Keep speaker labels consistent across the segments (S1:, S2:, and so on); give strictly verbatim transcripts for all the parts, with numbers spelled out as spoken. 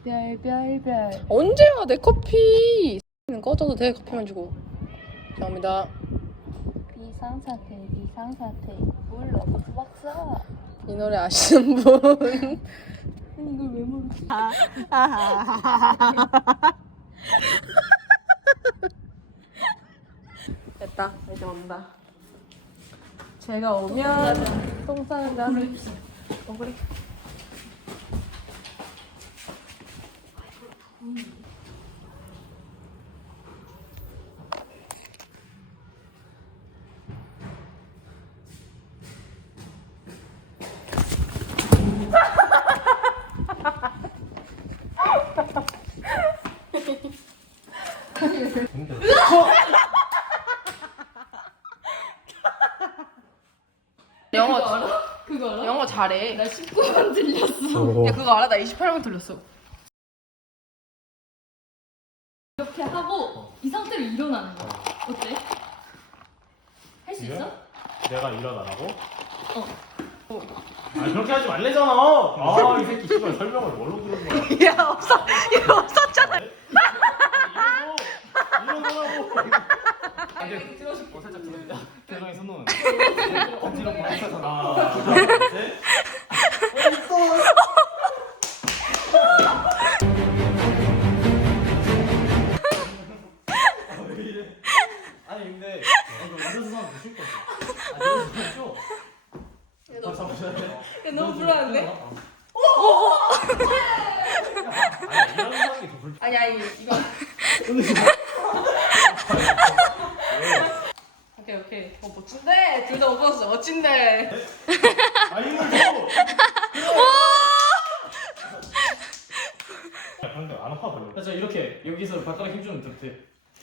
S1: 별별별.
S2: 언제야 내 커피. 꺼져도 돼. 커피만 주고. 감사합니다.
S1: 비상사태 비상사태 물 너무 수박사.
S2: 이 노래 아시는 분?
S1: 이걸 왜 모르지?
S2: 됐다. 이제 온다. 제가 오면 똥 싸는 자는 어 그래. 영어 알아? 그거 알아? 영어 잘해.
S1: 나 십구 번 들렸어.
S2: 야 그거 알아? 나 이십팔 번 들렸어.
S1: 이렇게 하고 이 상태로 일어나는 거야. 어때? 할 수 있어?
S3: 내가 일어나라고?
S1: 어.
S3: 아 그렇게 하지 말래잖아. 아 이 새끼 씨발 설명을 뭘로 들은 거야?
S2: 야 없어. 야 없었잖아.
S3: 일어나라고. 근데 틀어줄게. 살짝 들어주자. 대상에 손 놓으면. 뒤로 보내잖아. 하나, 셋. 아니 근데 이거 일어서서 하면 쉴 거지. 아 일어서서 쉬어. 아 잠시만.
S2: 야 너무 불안한데?
S3: 아니 일어나는 게 더 불.
S2: 아니 아니 이거. 오케이 오케이. 어 멋진데. 둘 다 못 봤어. 멋진데.
S3: 아 이걸 줘. 방금 안 아파 버려. 자 이렇게 여기서 발가락 힘주면 돼.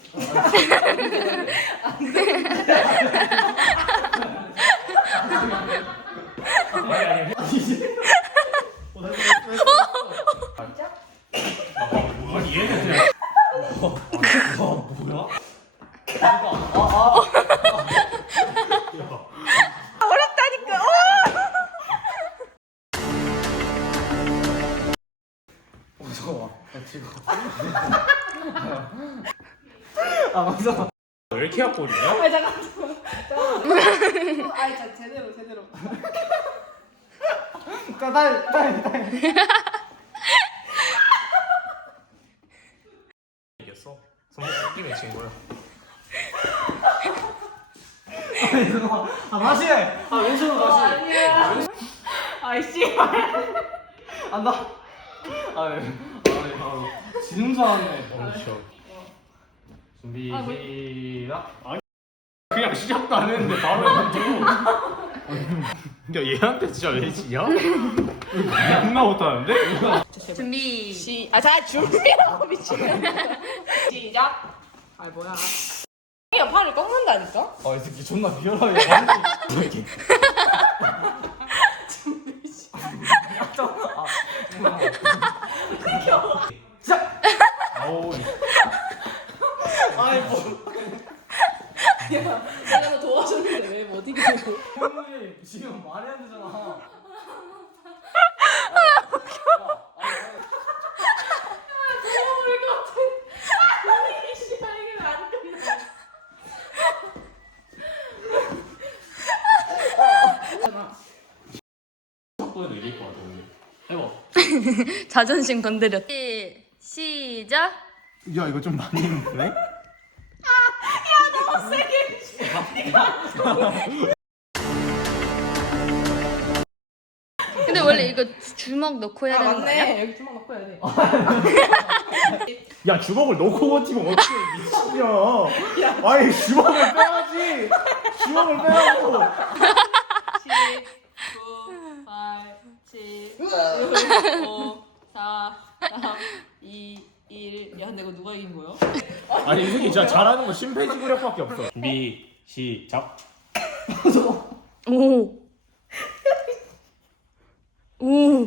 S3: 아니 아니. 아니 얘는 그냥. 와 뭐야?
S2: 어렵다니까.
S3: 무서워. 지금. 아 무서워. 왜 이렇게 약골이냐?
S2: 아 잠깐. 잠깐. 아니 자 제대로 제대로.
S3: 딸, 딸, 딸. 이겼어. 손목 끼면 진 거야. 아 다시 해. 아 왼손으로 다시.
S2: 아니야. 아이씨.
S3: 안다. 아 네. 아 네. 바로 지는 줄 알았네. 그렇죠. 준비
S2: 아, 뭐-
S3: 시작. 아니 그냥 시작도 안 했는데 바로 해가지고. 야 얘한테 진짜 왜 지냐? 존나 못하는데?
S2: 준비 시. 아자 준비라고 미친. 시작. 아 뭐야? 야 팔을 꺾는다니까?
S3: 아 이 새끼 존나 비열하게 완전 이렇게. 시작. 아우. 아이 뭐.
S2: 야 내가 너 도와줬는데 왜 못 이기고?
S3: 형이 지금 말이 안 되잖아. 속도에도 이길 것 같아. 해봐.
S1: 자존심 건드렸. 시작.
S3: 야 이거 좀 많이 힘드네?
S1: 근데 원래 이거 주먹 넣고 해야
S2: 아
S1: 되는 거 아니야?
S2: 맞네. 여기 주먹 넣고 해야 돼.
S3: 야 주먹을 넣고 버티면 어떻게 미친냐? 아니 주먹을 빼야지. 주먹을 빼라고.
S2: 십, 구, 팔, 칠, 육, 오, 사, 삼, 이, 일. 야 근데 이거 누가 이긴 거야?
S3: 아니 이 새끼 진짜 잘하는 거 심폐지구력밖에 없어. 준비 시작.
S1: 오. 오.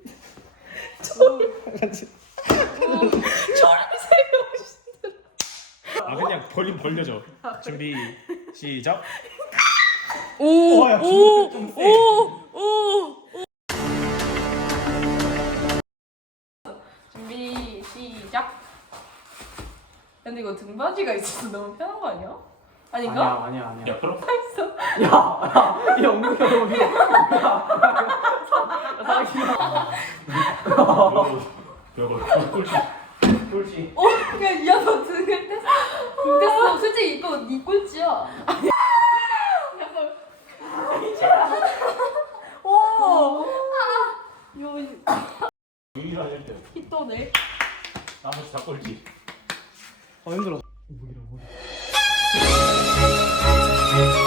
S3: 아 그냥 벌림 벌려줘. 준비 시작.
S1: 오.
S3: 어, 야,
S1: 오.
S3: 좀 세.
S1: 오. 오.
S2: 준비 근데 이거 등받이가 있어서 너무 편한 거 아니야? 아닌가?
S4: 아니야 아니야.
S3: 야 그럼?
S4: 야, 야, 이 엉덩이가 너무 길어.
S3: 이거 꿀치
S4: 그렇지.
S2: 어, 그냥 이어서 등을 뗐어.
S1: 됐어. 솔직히 이거 네 꼴찌야.
S2: 오!
S3: 유일한 할 때.
S2: 히터네.
S3: 나머지 다 꿀치.
S4: 아 힘들어. 무기랑 무기.